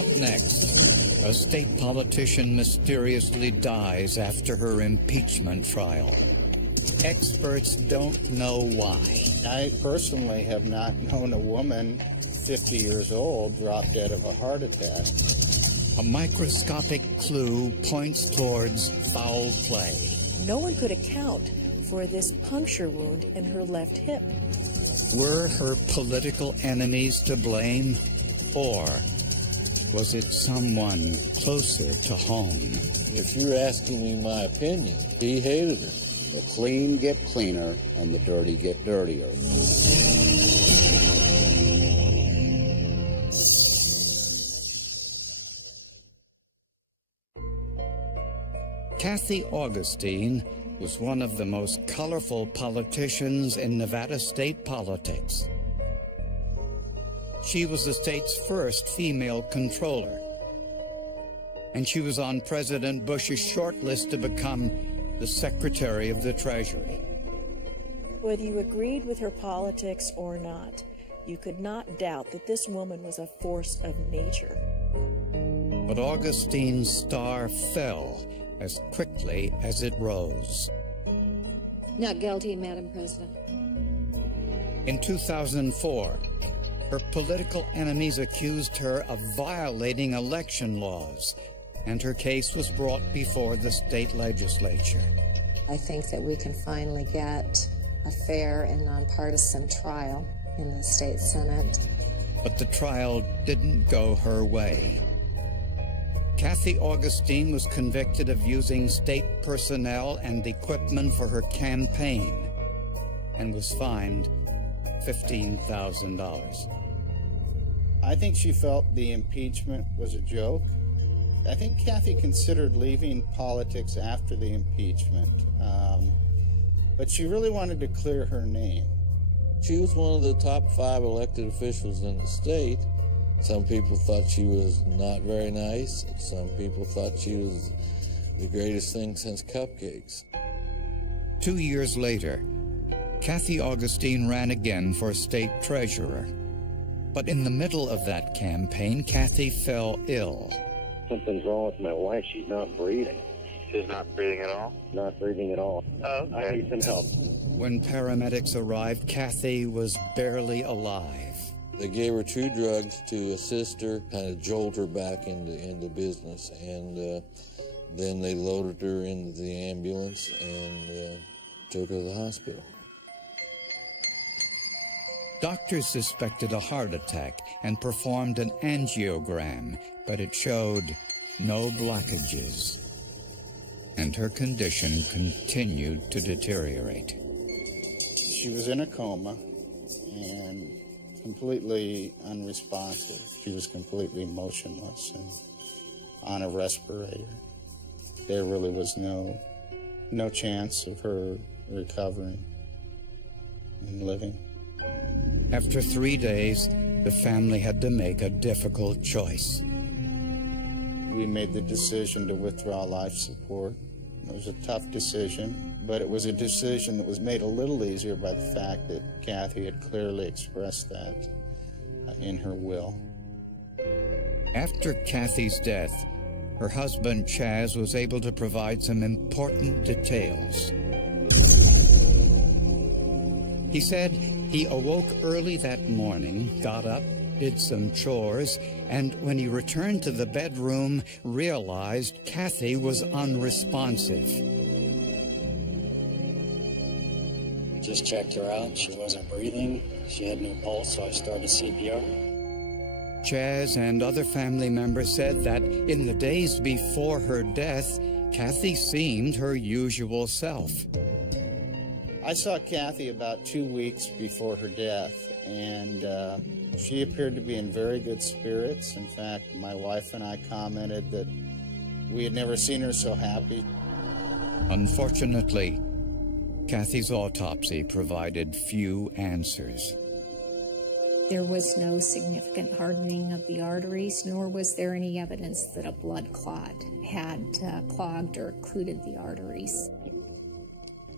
Up next, a state politician mysteriously dies after her impeachment trial. Experts don't know why. I personally have not known a woman 50 years old drop dead of a heart attack. A microscopic clue points towards foul play. No one could account for this puncture wound in her left hip. Were her political enemies to blame, or was it someone closer to home? If you're asking me my opinion, he hated her. The clean get cleaner and the dirty get dirtier. Kathy Augustine was one of the most colorful politicians in Nevada state politics. She was the state's first female controller, and she was on President Bush's short list to become the Secretary of the Treasury. Whether you agreed with her politics or not, you could not doubt that this woman was a force of nature. But Augustine's star fell as quickly as it rose. Not guilty, Madam President. In 2004, her political enemies accused her of violating election laws, and her case was brought before the state legislature. I think that we can finally get a fair and nonpartisan trial in the state Senate. But the trial didn't go her way. Kathy Augustine was convicted of using state personnel and equipment for her campaign and was fined $15,000. I think she felt the impeachment was a joke. I think Kathy considered leaving politics after the impeachment, but she really wanted to clear her name. She was one of the top 5 elected officials in the state. Some people thought she was not very nice. Some people thought she was the greatest thing since cupcakes. 2 years later, Kathy Augustine ran again for state treasurer. But in the middle of that campaign, Kathy fell ill. Something's wrong with my wife. She's not breathing. She's not breathing at all? Not breathing at all. Oh, okay. I need some help. When paramedics arrived, Kathy was barely alive. They gave her 2 drugs to assist her, kind of jolt her back into business, and then they loaded her into the ambulance and took her to the hospital. Doctors suspected a heart attack and performed an angiogram, but it showed no blockages, and her condition continued to deteriorate. She was in a coma and completely unresponsive. She was completely motionless and on a respirator. There really was no chance of her recovering and living. After 3 days, the family had to make a difficult choice. We made the decision to withdraw life support. It was a tough decision, but it was a decision that was made a little easier by the fact that Kathy had clearly expressed that in her will. After Kathy's death, her husband Chaz was able to provide some important details. He said he awoke early that morning, got up, did some chores, and when he returned to the bedroom, realized Kathy was unresponsive. Just checked her out. She wasn't breathing. She had no pulse, so I started CPR. Chaz and other family members said that in the days before her death, Kathy seemed her usual self. I saw Kathy about 2 weeks before her death, and she appeared to be in very good spirits. In fact, my wife and I commented that we had never seen her so happy. Unfortunately, Kathy's autopsy provided few answers. There was no significant hardening of the arteries, nor was there any evidence that a blood clot had clogged or occluded the arteries.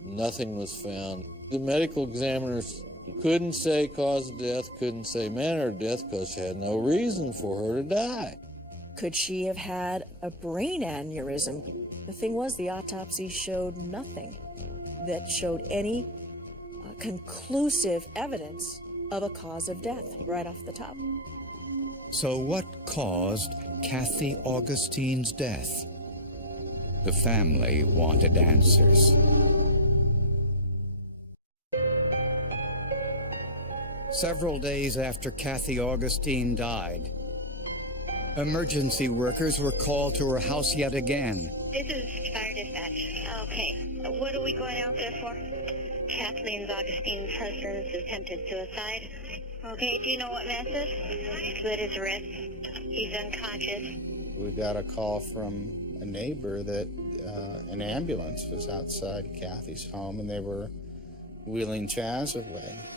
Nothing was found. The medical examiners couldn't say cause of death, couldn't say manner of death, because she had no reason for her to die. Could she have had a brain aneurysm? The thing was, the autopsy showed nothing that showed any conclusive evidence of a cause of death right off the top. So what caused Kathy Augustine's death? The family wanted answers. Several days after Kathy Augustine died, emergency workers were called to her house yet again. This is fire dispatch. Okay. What are we going out there for? Kathleen Augustine's husband's attempted suicide. Okay, do you know what method? Slit his wrist. He's unconscious. We got a call from a neighbor that an ambulance was outside Kathy's home and they were wheeling Chaz away.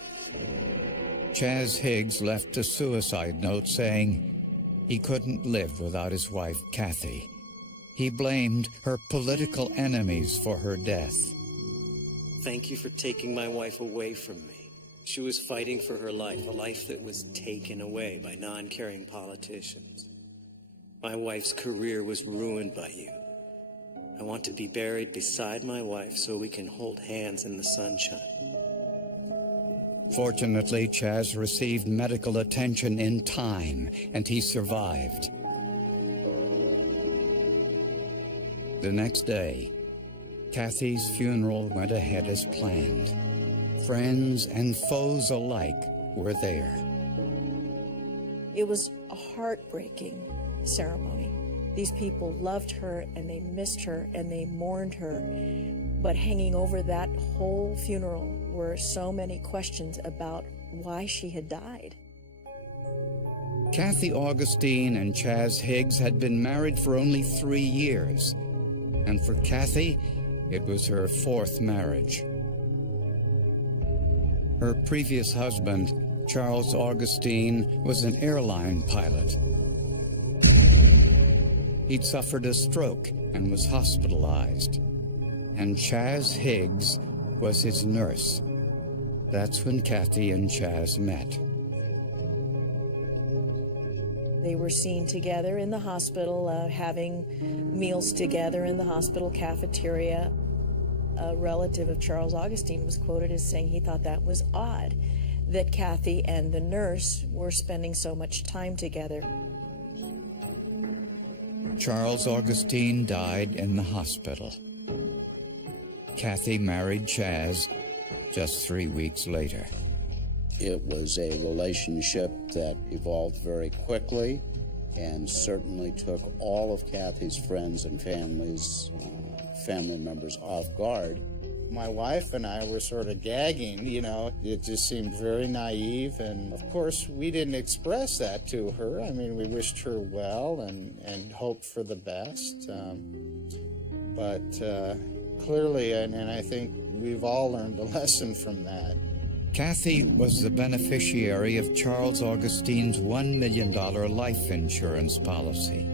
Chaz Higgs left a suicide note saying he couldn't live without his wife, Kathy. He blamed her political enemies for her death. Thank you for taking my wife away from me. She was fighting for her life, a life that was taken away by non-caring politicians. My wife's career was ruined by you. I want to be buried beside my wife so we can hold hands in the sunshine. Fortunately, Chaz received medical attention in time, and he survived. The next day, Kathy's funeral went ahead as planned. Friends and foes alike were there. It was a heartbreaking ceremony. These people loved her and they missed her and they mourned her. But hanging over that whole funeral were so many questions about why she had died. Kathy Augustine and Chaz Higgs had been married for only 3 years. And for Kathy, it was her 4th marriage. Her previous husband, Charles Augustine, was an airline pilot. He'd suffered a stroke and was hospitalized. And Chaz Higgs was his nurse. That's when Kathy and Chaz met. They were seen together in the hospital, having meals together in the hospital cafeteria. A relative of Charles Augustine was quoted as saying he thought that was odd, that Kathy and the nurse were spending so much time together. Charles Augustine died in the hospital. Kathy married Chaz just 3 weeks later. It was a relationship that evolved very quickly and certainly took all of Kathy's friends and family members off guard. My wife and I were sort of gagging, you know. It just seemed very naive, and of course we didn't express that to her. I mean, we wished her well and hoped for the best. But clearly, and I think we've all learned a lesson from that. Kathy was the beneficiary of Charles Augustine's $1 million life insurance policy.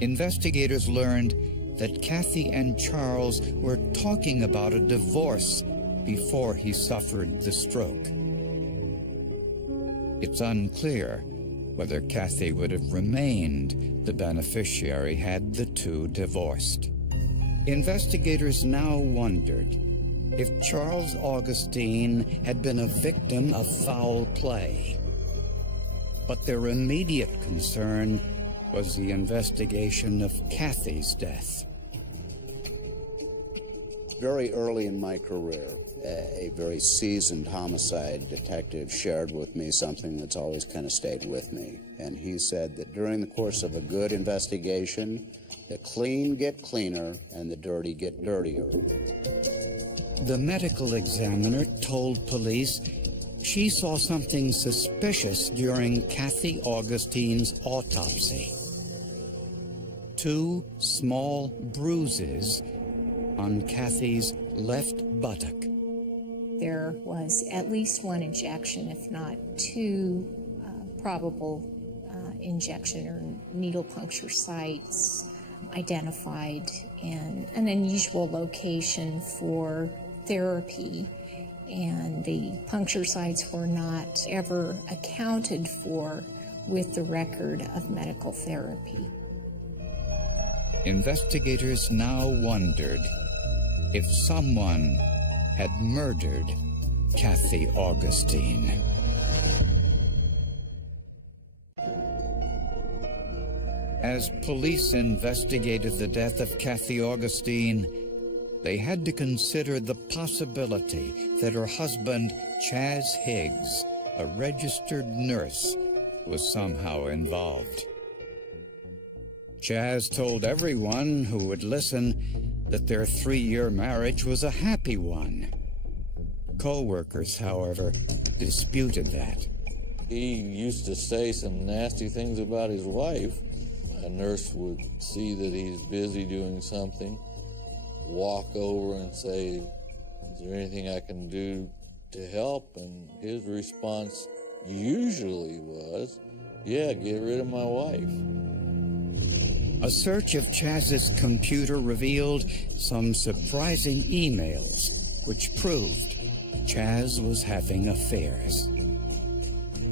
Investigators learned that Kathy and Charles were talking about a divorce before he suffered the stroke. It's unclear whether Kathy would have remained the beneficiary had the two divorced. Investigators now wondered if Charles Augustine had been a victim of foul play. But their immediate concern was the investigation of Kathy's death. Very early in my career, a very seasoned homicide detective shared with me something that's always kind of stayed with me. And he said that during the course of a good investigation, the clean get cleaner and the dirty get dirtier. The medical examiner told police she saw something suspicious during Kathy Augustine's autopsy. 2 small bruises on Kathy's left buttock. There was at least 1 injection, if not 2 probable injection or needle puncture sites identified in an unusual location for therapy, and the puncture sites were not ever accounted for with the record of medical therapy. Investigators now wondered if someone had murdered Kathy Augustine. As police investigated the death of Kathy Augustine, they had to consider the possibility that her husband, Chaz Higgs, a registered nurse, was somehow involved. Chaz told everyone who would listen that their 3-year marriage was a happy one. Co-workers, however, disputed that. He used to say some nasty things about his wife. A nurse would see that he's busy doing something, walk over and say, "Is there anything I can do to help?" And his response usually was, "Yeah, get rid of my wife." A search of Chaz's computer revealed some surprising emails, which proved Chaz was having affairs.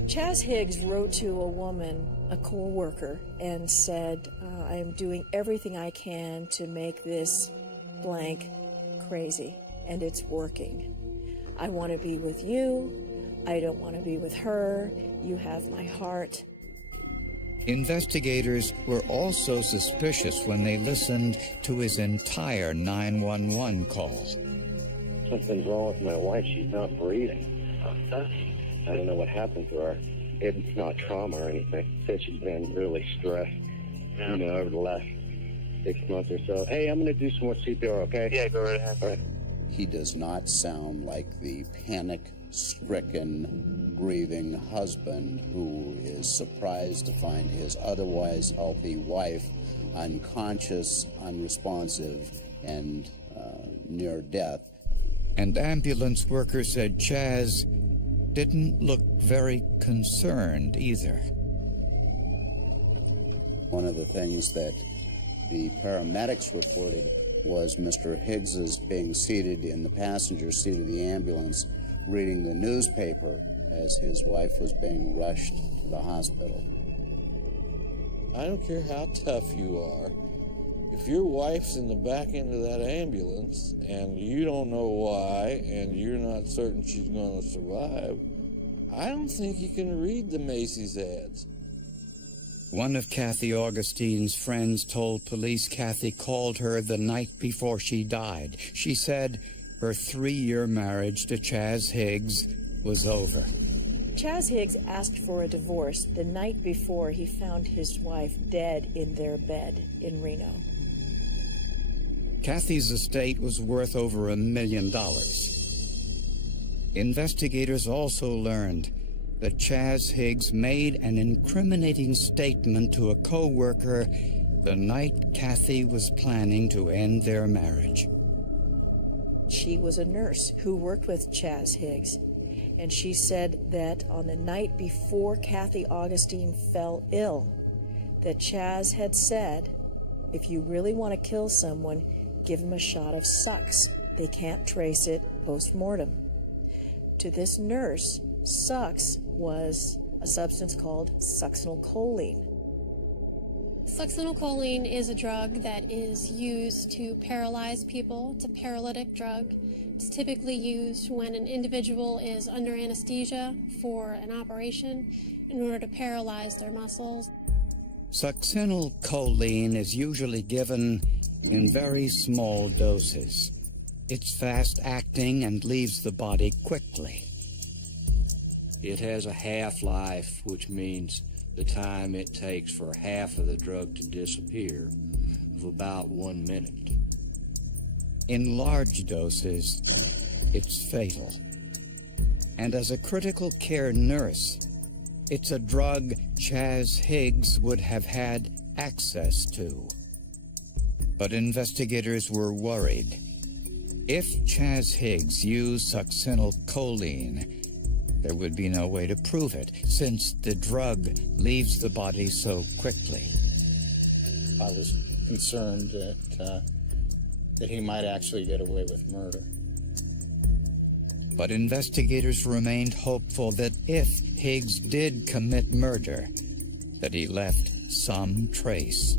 Chaz Higgs wrote to a woman, a co-worker, and said, I am doing everything I can to make this blank crazy, and it's working. I want to be with you. I don't want to be with her. You have my heart. Investigators were also suspicious when they listened to his entire 911 call. Something's wrong with my wife. She's not breathing. I don't know what happened to her. It's not trauma or anything. Said she's been really stressed, over the last 6 months or so. Hey, I'm going to do some more CPR, okay? Yeah, go right ahead. All right. He does not sound like the panic-stricken, grieving husband who is surprised to find his otherwise healthy wife unconscious, unresponsive, and near death. And ambulance workers said Chaz didn't look very concerned either. One of the things that the paramedics reported was Mr. Higgs's being seated in the passenger seat of the ambulance reading the newspaper as his wife was being rushed to the hospital. I don't care how tough you are. If your wife's in the back end of that ambulance and you don't know why and you're not certain she's going to survive, I don't think you can read the Macy's ads. One of Kathy Augustine's friends told police Kathy called her the night before she died. She said her 3-year marriage to Chaz Higgs was over. Chaz Higgs asked for a divorce the night before he found his wife dead in their bed in Reno. Kathy's estate was worth over $1 million. Investigators also learned that Chaz Higgs made an incriminating statement to a co-worker the night Kathy was planning to end their marriage. She was a nurse who worked with Chaz Higgs, and she said that on the night before Kathy Augustine fell ill, that Chaz had said, if you really want to kill someone, give them a shot of Sucks. They can't trace it post-mortem. To this nurse, Sucks was a substance called succinylcholine. Succinylcholine is a drug that is used to paralyze people. It's a paralytic drug. It's typically used when an individual is under anesthesia for an operation in order to paralyze their muscles. Succinylcholine is usually given in very small doses. It's fast-acting and leaves the body quickly. It has a half-life, which means the time it takes for half of the drug to disappear, of about 1 minute. In large doses, it's fatal. And as a critical care nurse, it's a drug Chaz Higgs would have had access to. But investigators were worried. If Chaz Higgs used succinylcholine, there would be no way to prove it, since the drug leaves the body so quickly. I was concerned that he might actually get away with murder. But investigators remained hopeful that if Higgs did commit murder, that he left some trace.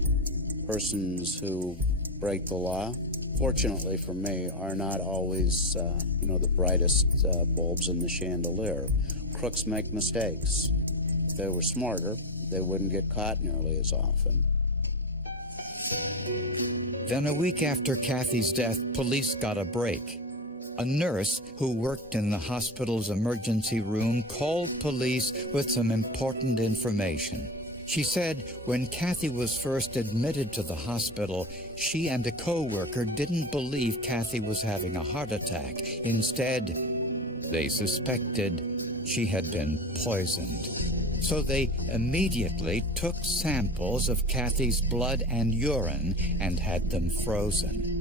Persons who break the law, fortunately for me, are not always, the brightest bulbs in the chandelier. Crooks make mistakes. If they were smarter, they wouldn't get caught nearly as often. Then a week after Kathy's death, police got a break. A nurse who worked in the hospital's emergency room called police with some important information. She said when Kathy was first admitted to the hospital, she and a co-worker didn't believe Kathy was having a heart attack. Instead, they suspected she had been poisoned. So they immediately took samples of Kathy's blood and urine and had them frozen.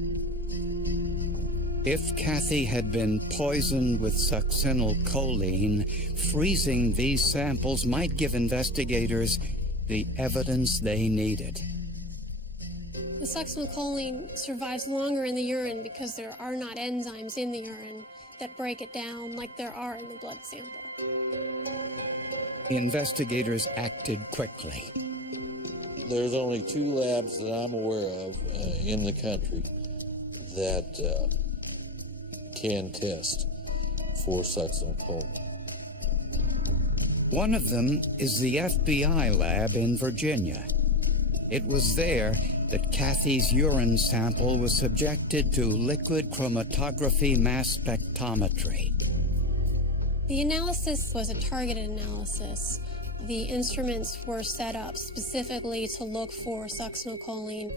If Kathy had been poisoned with succinylcholine, freezing these samples might give investigators the evidence they needed. The succinylcholine survives longer in the urine because there are not enzymes in the urine that break it down like there are in the blood sample. Investigators acted quickly. There's only 2 labs that I'm aware of in the country that can test for succinylcholine. One of them is the FBI lab in Virginia. It was there that Kathy's urine sample was subjected to liquid chromatography mass spectrometry. The analysis was a targeted analysis. The instruments were set up specifically to look for succinylcholine.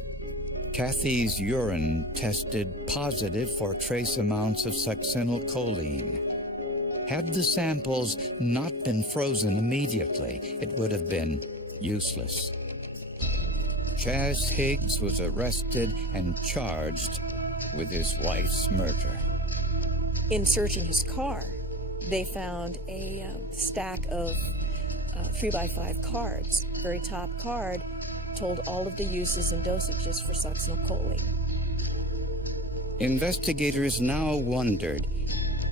Kathy's urine tested positive for trace amounts of succinylcholine. Had the samples not been frozen immediately, it would have been useless. Chaz Higgs was arrested and charged with his wife's murder. In searching his car, they found a stack of 3x5 cards. The very top card told all of the uses and dosages for succinylcholine. Investigators now wondered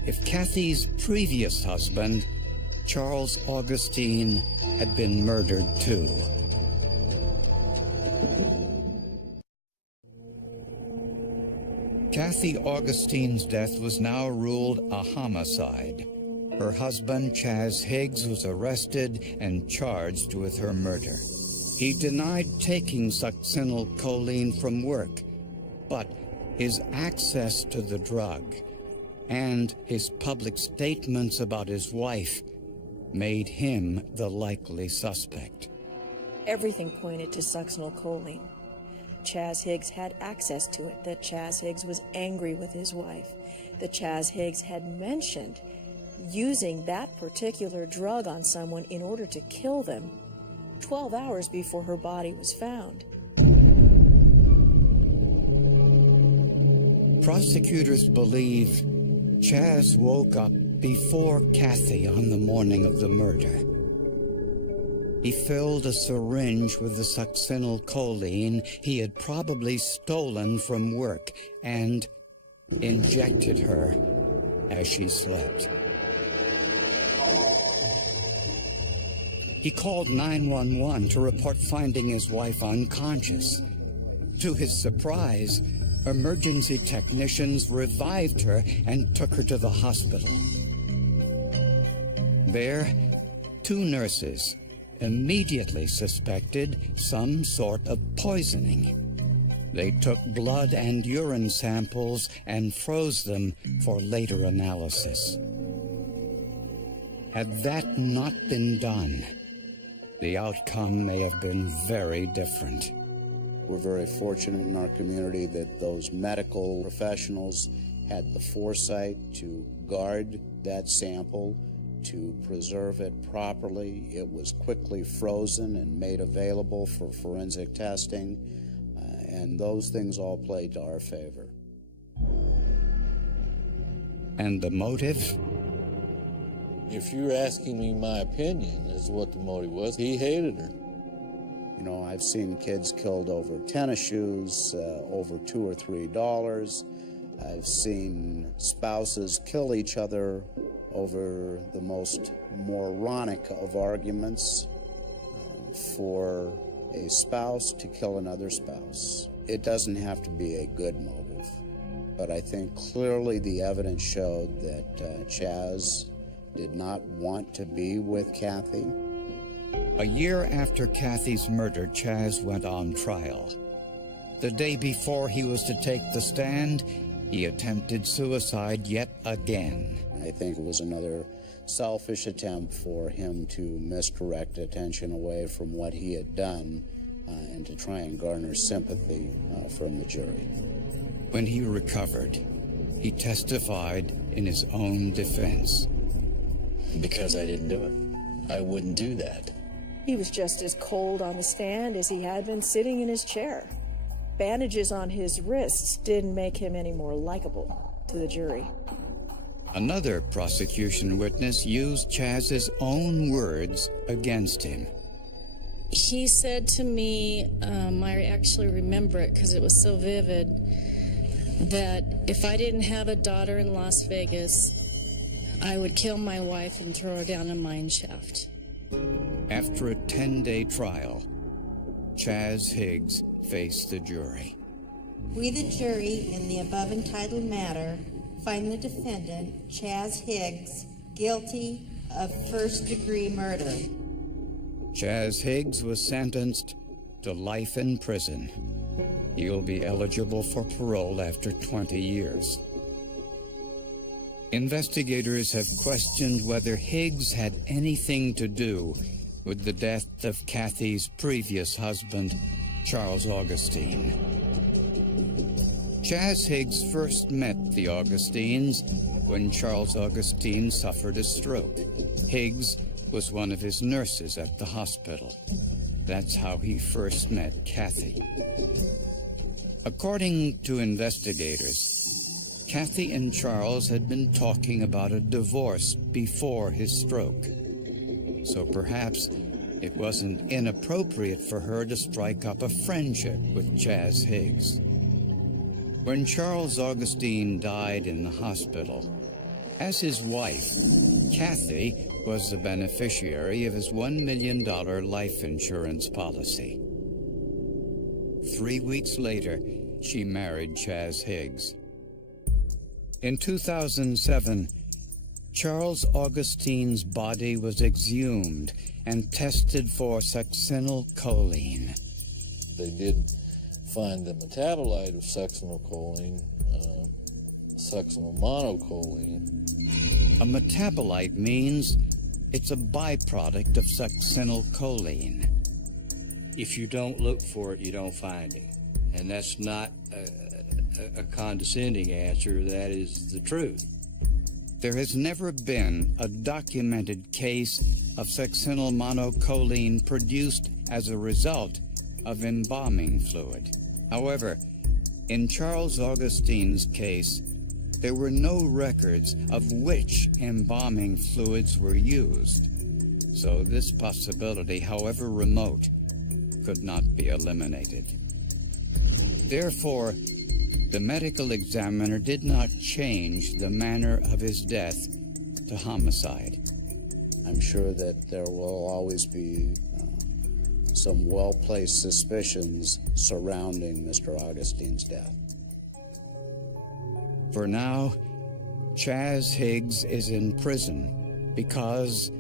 if Kathy's previous husband, Charles Augustine, had been murdered too. Kathy Augustine's death was now ruled a homicide. Her husband, Chaz Higgs, was arrested and charged with her murder. He denied taking succinylcholine from work, but his access to the drug and his public statements about his wife made him the likely suspect. Everything pointed to succinylcholine. Chaz Higgs had access to it, that Chaz Higgs was angry with his wife, that Chaz Higgs had mentioned using that particular drug on someone in order to kill them 12 hours before her body was found. Prosecutors believe Chaz woke up before Kathy on the morning of the murder. He filled a syringe with the succinylcholine he had probably stolen from work and injected her as she slept. He called 911 to report finding his wife unconscious. To his surprise, emergency technicians revived her and took her to the hospital. There, 2 nurses immediately suspected some sort of poisoning. They took blood and urine samples and froze them for later analysis. Had that not been done, the outcome may have been very different. We're very fortunate in our community that those medical professionals had the foresight to guard that sample, to preserve it properly. It was quickly frozen and made available for forensic testing, and those things all played to our favor. And the motive? If you're asking me my opinion as to what the motive was, he hated her. You know, I've seen kids killed over tennis shoes, over $2 or $3. I've seen spouses kill each other over the most moronic of arguments. for a spouse to kill another spouse, it doesn't have to be a good motive. But I think clearly the evidence showed that Chaz did not want to be with Kathy. A year after Kathy's murder, Chaz went on trial. The day before he was to take the stand, he attempted suicide yet again. I think it was another selfish attempt for him to misdirect attention away from what he had done and to try and garner sympathy from the jury. When he recovered, he testified in his own defense. Because I didn't do it. I wouldn't do that. He was just as cold on the stand as he had been sitting in his chair. Bandages on his wrists didn't make him any more likable to the jury. Another prosecution witness used Chaz's own words against him. He said to me, I actually remember it because it was so vivid, that if I didn't have a daughter in Las Vegas, I would kill my wife and throw her down a mine shaft. After a 10-day trial, Chaz Higgs faced the jury. We, the jury, in the above entitled matter, find the defendant, Chaz Higgs, guilty of first-degree murder. Chaz Higgs was sentenced to life in prison. He'll be eligible for parole after 20 years. Investigators have questioned whether Higgs had anything to do with the death of Kathy's previous husband, Charles Augustine. Chaz Higgs first met the Augustines when Charles Augustine suffered a stroke. Higgs was one of his nurses at the hospital. That's how he first met Kathy. According to investigators, Kathy and Charles had been talking about a divorce before his stroke. So perhaps it wasn't inappropriate for her to strike up a friendship with Chaz Higgs. When Charles Augustine died in the hospital, as his wife, Kathy was the beneficiary of his $1 million life insurance policy. 3 weeks later, she married Chaz Higgs. In 2007, Charles Augustine's body was exhumed and tested for succinylcholine. They did find the metabolite of succinylcholine, succinylmonocholine. A metabolite means it's a byproduct of succinylcholine. If you don't look for it, you don't find it. And that's not a condescending answer, that is the truth. There has never been a documented case of succinylmonocholine produced as a result of embalming fluid. However, in Charles Augustine's case, there were no records of which embalming fluids were used, so this possibility, however remote, could not be eliminated. Therefore, the medical examiner did not change the manner of his death to homicide. I'm sure that there will always be some well-placed suspicions surrounding Mr. Augustine's death. For now, Chaz Higgs is in prison because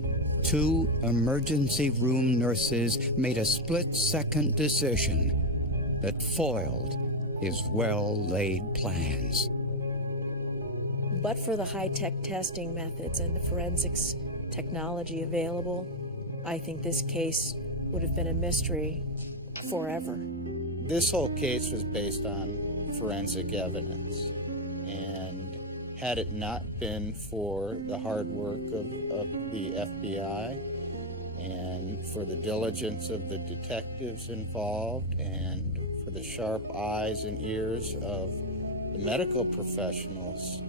2 emergency room nurses made a split-second decision that foiled his well-laid plans. But for the high-tech testing methods and the forensics technology available, I think this case would have been a mystery forever. This whole case was based on forensic evidence, and had it not been for the hard work of the FBI and for the diligence of the detectives involved and for the sharp eyes and ears of the medical professionals,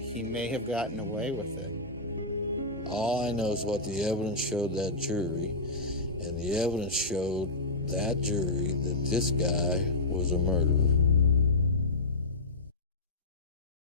he may have gotten away with it. All I know is what the evidence showed that jury, and the evidence showed that jury that this guy was a murderer.